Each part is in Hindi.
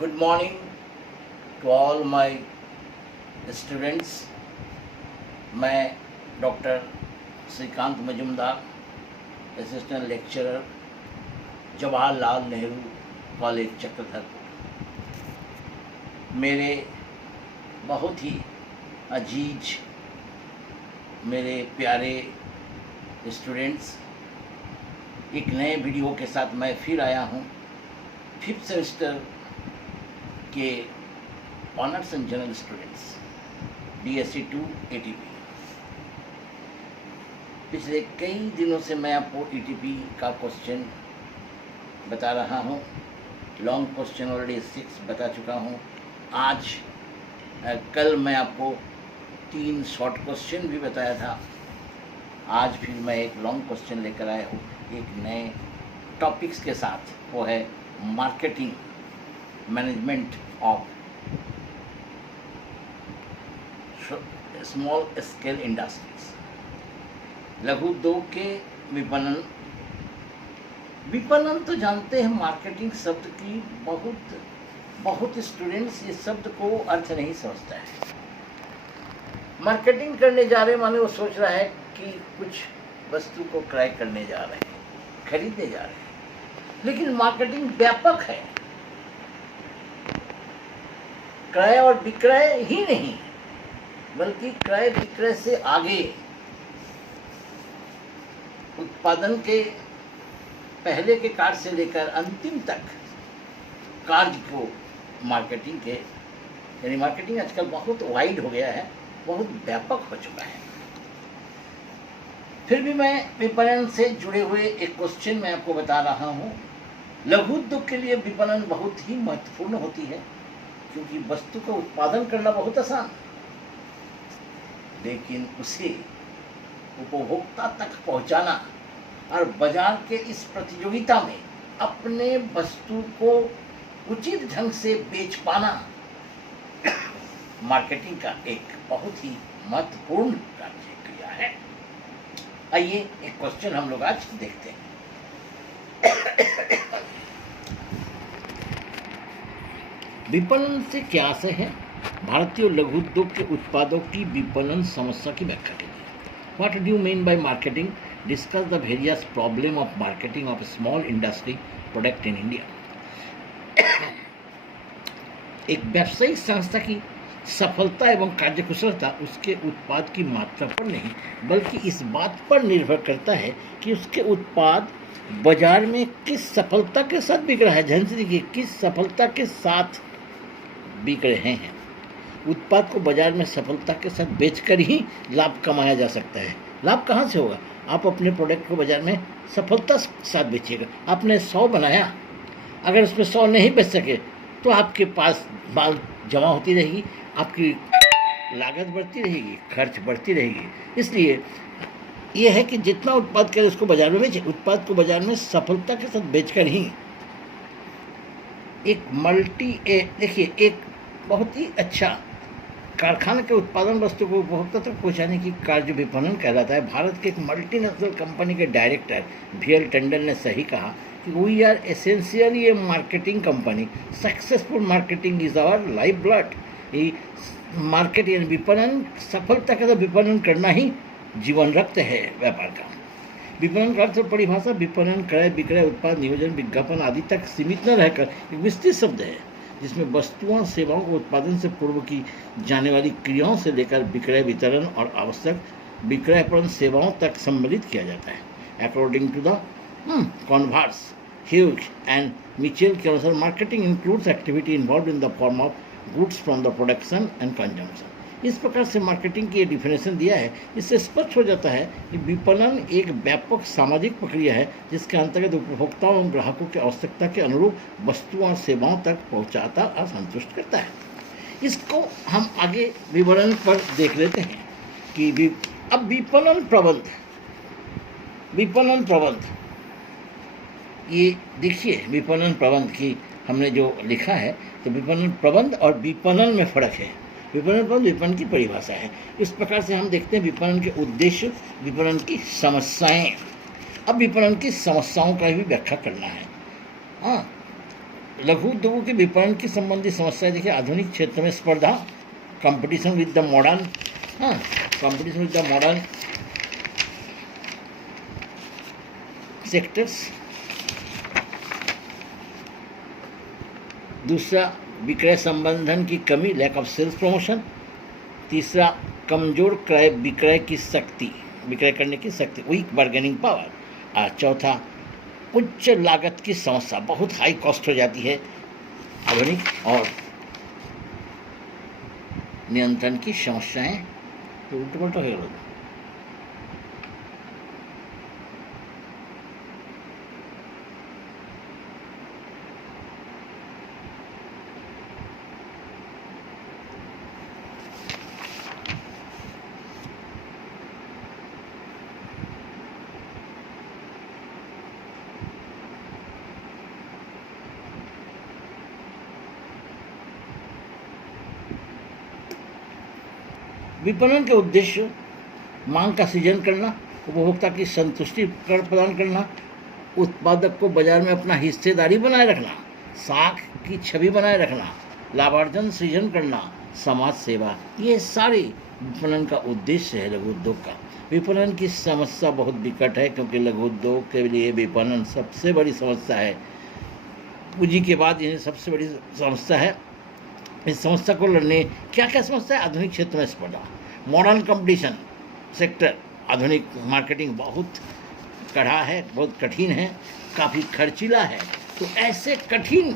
Good morning to all my students. मैं doctor Shrikant Majumdar, assistant lecturer, Jawaharlal Nehru college Chakradharpur. मेरे बहुत ही अजीज, मेरे प्यारे स्टूडेंट्स, एक नए वीडियो के साथ मैं फिर आया हूँ। 5th सेमेस्टर के honours and general students, DSC 2 ATP। पिछले कई दिनों से मैं आपको ETP का क्वेश्चन बता रहा हूँ। लॉन्ग क्वेश्चन ऑलरेडी 6 बता चुका हूँ। आज कल मैं आपको 3 शॉर्ट क्वेश्चन भी बताया था। आज फिर मैं एक लॉन्ग क्वेश्चन लेकर आया हूँ एक नए टॉपिक्स के साथ। वो है marketing management of small scale industries. लघु उद्योग के विपणन। विपणन तो जानते हैं, मार्केटिंग शब्द की बहुत स्टूडेंट्स ये शब्द को अर्थ नहीं समझता है। मार्केटिंग करने जा रहे माने वो सोच रहा है कि कुछ वस्तु को क्रय करने जा रहे हैं, खरीदने जा रहे हैं। लेकिन मार्केटिंग व्यापक है, क्रय और विक्रय ही नहीं, बल्कि क्रय विक्रय से आगे उत्पादन के पहले के कार्य से लेकर अंतिम तक कार्य को मार्केटिंग के, यानी मार्केटिंग आजकल बहुत वाइड हो गया है, बहुत व्यापक हो चुका है। फिर भी मैं विपणन से जुड़े हुए एक क्वेश्चन मैं आपको बता रहा हूँ। लघु उद्योग के लिए विपणन बहुत ही महत्वपूर्ण होती है, क्योंकि वस्तु का उत्पादन करना बहुत आसान, लेकिन उसे उपभोक्ता तक पहुंचाना और बाजार के इस प्रतियोगिता में अपने वस्तु को उचित ढंग से बेच पाना मार्केटिंग का एक बहुत ही महत्वपूर्ण कार्य क्रिया है। आइए एक क्वेश्चन हम लोग आज देखते हैं। विपणन से क्या आशय है? भारतीय लघु उद्योग के उत्पादों की विपणन समस्या की व्याख्या कीजिए। What do you mean by marketing? Discuss the various problem of marketing of small industry product in India. एक व्यावसायिक संस्था की सफलता एवं कार्यकुशलता उसके उत्पाद की मात्रा पर नहीं, बल्कि इस बात पर निर्भर करता है कि उसके उत्पाद बाजार में किस सफलता के साथ बिक रहा है। ध्यान से देखिए, किस सफलता के साथ बिक रहे हैं। उत्पाद को बाजार में सफलता के साथ बेचकर ही लाभ कमाया जा सकता है। लाभ कहाँ से होगा? आप अपने प्रोडक्ट को बाजार में सफलता के साथ बेचिएगा। आपने 100 बनाया, अगर उसमें 100 नहीं बेच सके तो आपके पास माल जमा होती रहेगी, आपकी लागत बढ़ती रहेगी, खर्च बढ़ती रहेगी। इसलिए यह है कि जितना उत्पाद करें उसको बाजार में बेचें। उत्पाद को बाजार में सफलता के साथ बेचकर ही देखिए, एक बहुत ही अच्छा कारखाना के उत्पादन वस्तु को उपभोक्ता तक पहुंचाने की कार्य विपणन कहलाता है। भारत के एक मल्टीनेशनल कंपनी के डायरेक्टर VL टंडन ने सही कहा कि we are essentially a marketing company. Successful marketing is our life blood. Market यानी विपणन, सफलता के साथ विपणन करना ही जीवन रक्त है व्यापार का। विपणन का अर्थ और परिभाषा: विपणन क्रय विक्रय उत्पाद नियोजन विज्ञापन आदि तक सीमित न रहकर एक विस्तृत शब्द है, जिसमें वस्तुओं सेवाओं को उत्पादन से पूर्व की जाने वाली क्रियाओं से लेकर विक्रय वितरण और आवश्यक विक्रयपूर्ण सेवाओं तक सम्मिलित किया जाता है। According to the Converse Hughes and Mitchell के अनुसार marketing includes activity involve in the form of goods from the production and consumption. इस प्रकार से मार्केटिंग की ये डिफिनेशन दिया है। इससे स्पष्ट हो जाता है कि विपणन एक व्यापक सामाजिक प्रक्रिया है, जिसके अंतर्गत उपभोक्ताओं और ग्राहकों की आवश्यकता के अनुरूप वस्तुओं और सेवाओं तक पहुंचाता और संतुष्ट करता है। इसको हम आगे विवरण पर देख लेते हैं कि अब विपणन प्रबंध, ये देखिए विपणन प्रबंध की हमने जो लिखा है, तो विपणन प्रबंध और विपणन में फर्क है। विपणन प्रबंध विपणन की परिभाषा है। इस प्रकार से हम देखते हैं विपणन के उद्देश्य, विपणन की समस्याएं। अब विपणन की समस्याओं का भी व्याख्या करना है। हाँ, लघु उद्योगों के विपणन की संबंधी समस्या देखिए, आधुनिक क्षेत्र में स्पर्धा, कंपटीशन विद द मॉडर्न, हाँ, competition with the modern sectors. दूसरा, विक्रय संबंधन की कमी, लैक ऑफ सेल्स प्रमोशन। तीसरा, कमजोर क्रय विक्रय की शक्ति, विक्रय करने की शक्ति, वीक बार्गेनिंग पावर। और चौथा, उच्च लागत की समस्या, बहुत हाई कॉस्ट हो जाती है आधुनिक, और नियंत्रण की समस्याएं। तो उल्टा है। विपणन के उद्देश्य मांग का सृजन करना, उपभोक्ता की संतुष्टि प्रदान करना, उत्पादक को बाजार में अपना हिस्सेदारी बनाए रखना, साख की छवि बनाए रखना, लाभार्जन सृजन करना, समाज सेवा, ये सारे विपणन का उद्देश्य है लघु उद्योग का। विपणन की समस्या बहुत विकट है, क्योंकि लघु उद्योग के लिए विपणन सबसे बड़ी समस्या है। पूंजी के बाद यह सबसे बड़ी समस्या है। इस समस्या को लड़ने क्या क्या समस्या है? आधुनिक क्षेत्र में स्पर्धा, मॉडर्न कंपटीशन सेक्टर, आधुनिक मार्केटिंग बहुत कड़ा है, बहुत कठिन है, काफ़ी खर्चीला है। तो ऐसे कठिन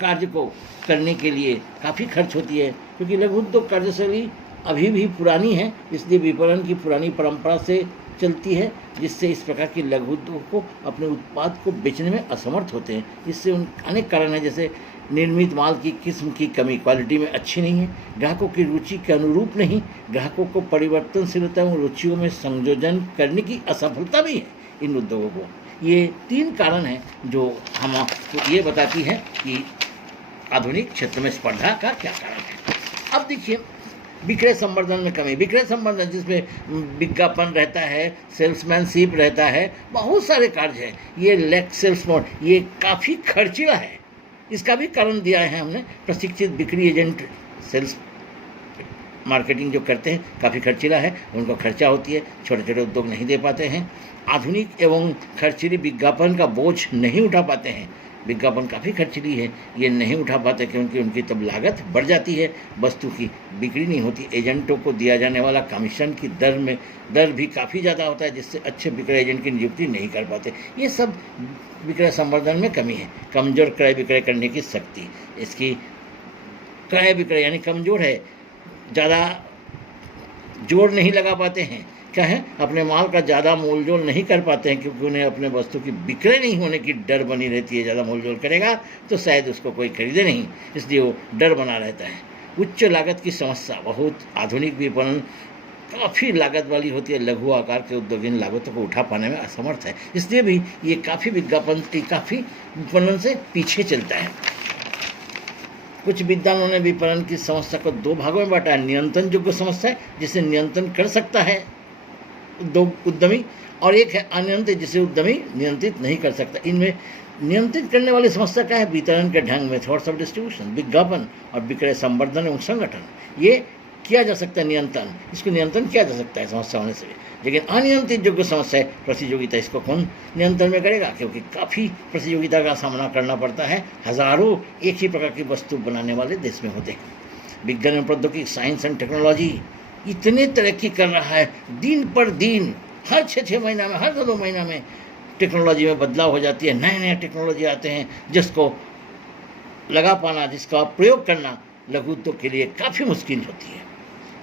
कार्य को करने के लिए काफ़ी खर्च होती है, क्योंकि लघु उद्योग कार्यशैली अभी भी पुरानी है, इसलिए विपणन की पुरानी परंपरा से चलती है, जिससे इस प्रकार की लघु उद्योग को अपने उत्पाद को बेचने में असमर्थ होते हैं। इससे उन अनेक कारण हैं, जैसे निर्मित माल की किस्म की कमी, क्वालिटी में अच्छी नहीं है, ग्राहकों की रुचि के अनुरूप नहीं, ग्राहकों को परिवर्तनशीलता एवं रुचियों में संयोजन करने की असफलता भी है इन उद्योगों को। ये 3 कारण हैं जो हमको ये बताती है कि आधुनिक क्षेत्र में स्पर्धा का क्या कारण है। अब देखिए, विक्रय संवर्धन में कमी, विक्रय संवर्धन जिसमें विज्ञापन रहता है, सेल्समैनशिप रहता है, बहुत सारे कार्य हैं, ये लैक सेल्स मोड, ये काफ़ी खर्चीला है। इसका भी कारण दिया है हमने, प्रशिक्षित बिक्री एजेंट सेल्स मार्केटिंग जो करते हैं काफ़ी खर्चीला है, उनको खर्चा होती है, छोटे छोटे उद्योग नहीं दे पाते हैं, आधुनिक एवं खर्चीली विज्ञापन का बोझ नहीं उठा पाते हैं। विज्ञापन काफ़ी खर्चीली है, ये नहीं उठा पाते क्योंकि उनकी तब लागत बढ़ जाती है, वस्तु की बिक्री नहीं होती, एजेंटों को दिया जाने वाला कमीशन की दर भी काफ़ी ज़्यादा होता है, जिससे अच्छे विक्रय एजेंट की नियुक्ति नहीं कर पाते। ये सब विक्रय संवर्धन में कमी है। कमजोर क्रय विक्रय करने की शक्ति, इसकी क्रय विक्रय यानी कमजोर है, ज़्यादा जोर नहीं लगा पाते हैं, क्या है, अपने माल का ज़्यादा मोलजोल नहीं कर पाते हैं, क्योंकि उन्हें अपने वस्तु की बिक्री नहीं होने की डर बनी रहती है। ज़्यादा मोलजोल करेगा तो शायद उसको कोई खरीदे नहीं, इसलिए वो डर बना रहता है। उच्च लागत की समस्या, बहुत आधुनिक विपणन काफ़ी लागत वाली होती है, लघु आकार के उद्योग इन लागतों को उठा पाने में असमर्थ है, इसलिए भी ये काफ़ी विपणन से पीछे चलता है। कुछ विद्वानों ने विपणन की समस्या को 2 भागों में बांटा है। नियंत्रण योग्य समस्या है, जिसे नियंत्रण कर सकता है उद्यमी, और एक है अनियंत्रित, जिसे उद्यमी नियंत्रित नहीं कर सकता। इनमें नियंत्रित करने वाली समस्या क्या है? वितरण के ढंग, मेथड्स ऑफ डिस्ट्रीब्यूशन, विज्ञापन और विक्रय संवर्धन एवं संगठन, ये किया जा सकता है नियंत्रण, इसको नियंत्रण किया जा सकता है समस्या होने से। लेकिन अनियंत्रित योग्य समस्या है प्रतियोगिता, इसको कौन नियंत्रण में करेगा? क्योंकि काफ़ी प्रतियोगिता का सामना करना पड़ता है, हज़ारों एक ही प्रकार की वस्तु बनाने वाले देश में होते हैं। विज्ञान एवं प्रौद्योगिकी, साइंस एंड टेक्नोलॉजी इतने तरक्की कर रहा है, दिन पर दिन, हर 6-6 महीना में, हर 2-2 महीना में टेक्नोलॉजी में बदलाव हो जाती है, नए नए टेक्नोलॉजी आते हैं, जिसको लगा पाना, जिसका प्रयोग करना लघु उद्योग के लिए काफ़ी मुश्किल होती है।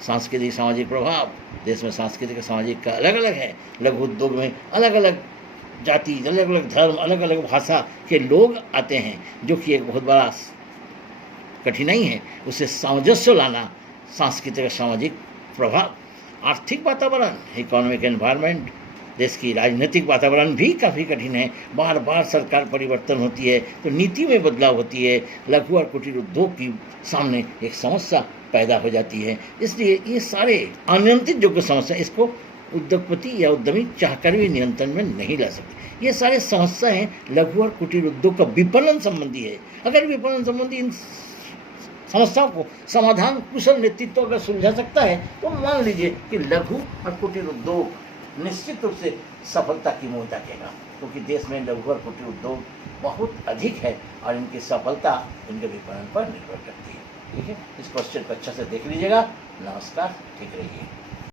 सांस्कृतिक सामाजिक प्रभाव, देश में सांस्कृतिक सामाजिक का अलग अलग है, लघु उद्योग में अलग अलग जाति, अलग अलग धर्म, अलग अलग भाषा के लोग आते हैं, जो कि एक बहुत बड़ा कठिनाई है। उसे सामंजस्य लाना, सांस्कृतिक सामाजिक प्रभाव, आर्थिक वातावरण, इकोनॉमिक एनवायरनमेंट, देश की राजनीतिक वातावरण भी काफ़ी कठिन है। बार बार सरकार परिवर्तन होती है तो नीति में बदलाव होती है, लघु और कुटीर उद्योग की सामने एक समस्या पैदा हो जाती है। इसलिए ये सारे अनियंत्रित योग्य समस्या, इसको उद्योगपति या उद्यमी चाहकर भी नियंत्रण में नहीं ला सकते। ये सारे समस्याएं लघु और कुटीर उद्योग का विपणन संबंधी है। अगर विपणन संबंधी इन समस्याओं को समाधान कुशल नेतृत्व अगर सुलझा सकता है तो मान लीजिए कि लघु और कुटीर उद्योग निश्चित रूप से सफलता की मुँह ताकेगा, क्योंकि देश में लघु और कुटीर उद्योग बहुत अधिक है और इनकी सफलता इनके विपणन पर निर्भर करती है। ठीक है, इस क्वेश्चन को अच्छा से देख लीजिएगा। नमस्कार, ठीक रहिए।